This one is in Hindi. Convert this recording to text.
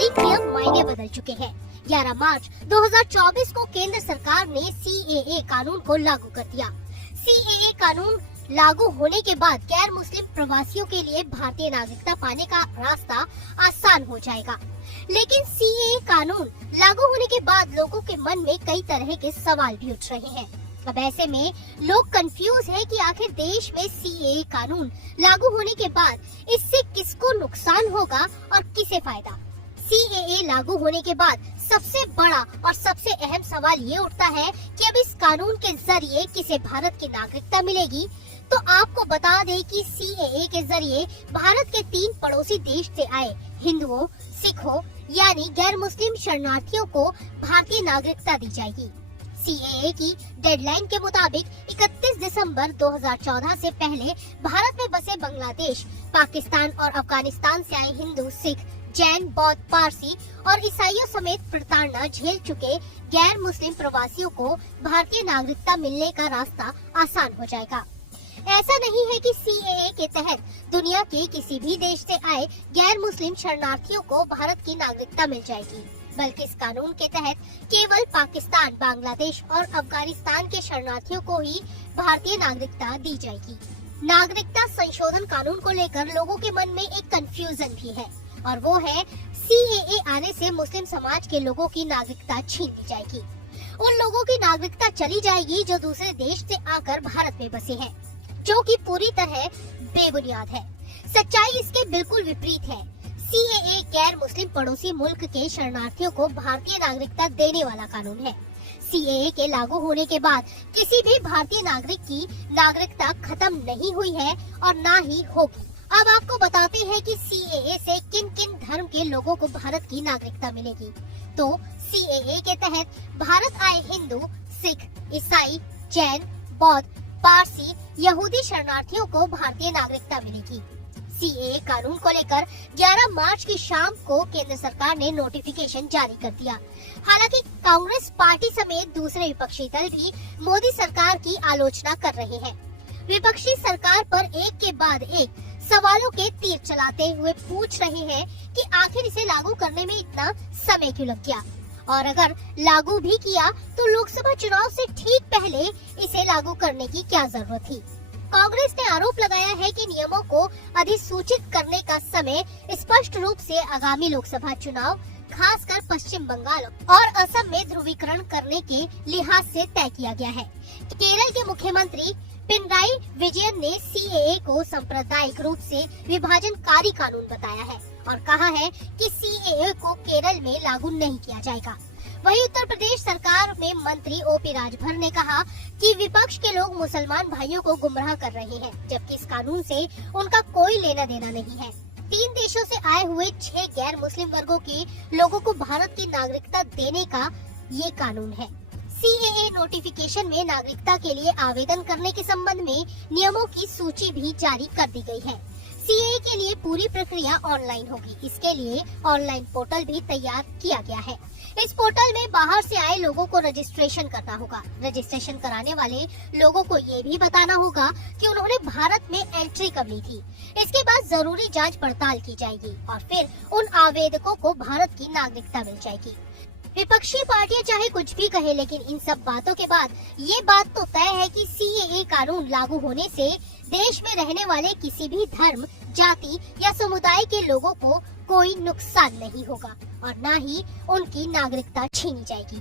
तारीख के अब मायने बदल चुके हैं। 11 मार्च 2024 को केंद्र सरकार ने CAA कानून को लागू कर दिया। CAA कानून लागू होने के बाद गैर मुस्लिम प्रवासियों के लिए भारतीय नागरिकता पाने का रास्ता आसान हो जाएगा। लेकिन CAA कानून लागू होने के बाद लोगों के मन में कई तरह के सवाल भी उठ रहे हैं। अब ऐसे में लोग कंफ्यूज है कि आखिर देश में CAA कानून लागू होने के बाद इससे किसको नुकसान होगा और किसे फायदा। CAA लागू होने के बाद सबसे बड़ा और सबसे अहम सवाल ये उठता है कि अब इस कानून के जरिए किसे भारत की नागरिकता मिलेगी। तो आपको बता दें कि CAA के जरिए भारत के 3 पड़ोसी देश से आए हिंदुओं, सिखों यानी गैर मुस्लिम शरणार्थियों को भारतीय नागरिकता दी जाएगी। CAA की डेडलाइन के मुताबिक 31 दिसंबर 2014 से पहले भारत में बसे बांग्लादेश, पाकिस्तान और अफगानिस्तान से आए हिंदू, सिख, जैन, बौद्ध, पारसी और ईसाइयों समेत प्रताड़ना झेल चुके गैर मुस्लिम प्रवासियों को भारतीय नागरिकता मिलने का रास्ता आसान हो जाएगा। ऐसा नहीं है कि CAA के तहत दुनिया के किसी भी देश से आए गैर मुस्लिम शरणार्थियों को भारत की नागरिकता मिल जाएगी, बल्कि इस कानून के तहत केवल पाकिस्तान, बांग्लादेश और अफगानिस्तान के शरणार्थियों को ही भारतीय नागरिकता दी जाएगी। नागरिकता संशोधन कानून को लेकर लोगों के मन में एक कंफ्यूजन भी है और वो है CAA आने से मुस्लिम समाज के लोगों की नागरिकता छीन ली जाएगी। उन लोगों की नागरिकता चली जाएगी जो दूसरे देश से आकर भारत में बसे हैं, जो कि पूरी तरह बेबुनियाद है। सच्चाई इसके बिल्कुल विपरीत है। CAA गैर मुस्लिम पड़ोसी मुल्क के शरणार्थियों को भारतीय नागरिकता देने वाला कानून है। CAA के लागू होने के बाद किसी भी भारतीय नागरिक की नागरिकता खत्म नहीं हुई है और ना ही होगी। अब आपको बताते हैं कि CAA से किन किन धर्म के लोगों को भारत की नागरिकता मिलेगी। तो CAA के तहत भारत आए हिंदू, सिख, ईसाई, जैन, बौद्ध, पारसी, यहूदी शरणार्थियों को भारतीय नागरिकता मिलेगी। CAA कानून को लेकर 11 मार्च की शाम को केंद्र सरकार ने नोटिफिकेशन जारी कर दिया। हालांकि कांग्रेस पार्टी समेत दूसरे विपक्षी दल भी मोदी सरकार की आलोचना कर रहे हैं। विपक्षी सरकार पर एक के बाद एक सवालों के तीर चलाते हुए पूछ रहे हैं कि आखिर इसे लागू करने में इतना समय क्यों लग गया, और अगर लागू भी किया तो लोकसभा चुनाव से ठीक पहले इसे लागू करने की क्या जरूरत थी। कांग्रेस ने आरोप लगाया है कि नियमों को अधिसूचित करने का समय स्पष्ट रूप से आगामी लोकसभा चुनाव, खासकर पश्चिम बंगाल और असम में ध्रुवीकरण करने के लिहाज से तय किया गया है। केरल के मुख्यमंत्री पिनराई विजयन ने CAA को सांप्रदायिक रूप से विभाजनकारी कानून बताया है और कहा है कि CAA को केरल में लागू नहीं किया जाएगा। वहीं उत्तर प्रदेश सरकार में मंत्री OP राजभर ने कहा कि विपक्ष के लोग मुसलमान भाइयों को गुमराह कर रहे हैं, जबकि इस कानून से उनका कोई लेना देना नहीं है। 3 देशों से आए हुए 6 गैर मुस्लिम वर्गों के लोगों को भारत की नागरिकता देने का ये कानून है। CAA नोटिफिकेशन में नागरिकता के लिए आवेदन करने के संबंध में नियमों की सूची भी जारी कर दी गई है। CAA के लिए पूरी प्रक्रिया ऑनलाइन होगी। इसके लिए ऑनलाइन पोर्टल भी तैयार किया गया है। इस पोर्टल में बाहर से आए लोगों को रजिस्ट्रेशन करना होगा। रजिस्ट्रेशन कराने वाले लोगों को ये भी बताना होगा कि उन्होंने भारत में एंट्री कब ली थी। इसके बाद जरूरी जांच पड़ताल की जाएगी और फिर उन आवेदकों को भारत की नागरिकता मिल जाएगी। विपक्षी पार्टियां चाहे कुछ भी कहे, लेकिन इन सब बातों के बाद ये बात तो तय है कि CAA कानून लागू होने से देश में रहने वाले किसी भी धर्म, जाति या समुदाय के लोगों को कोई नुकसान नहीं होगा और न ही उनकी नागरिकता छीनी जाएगी।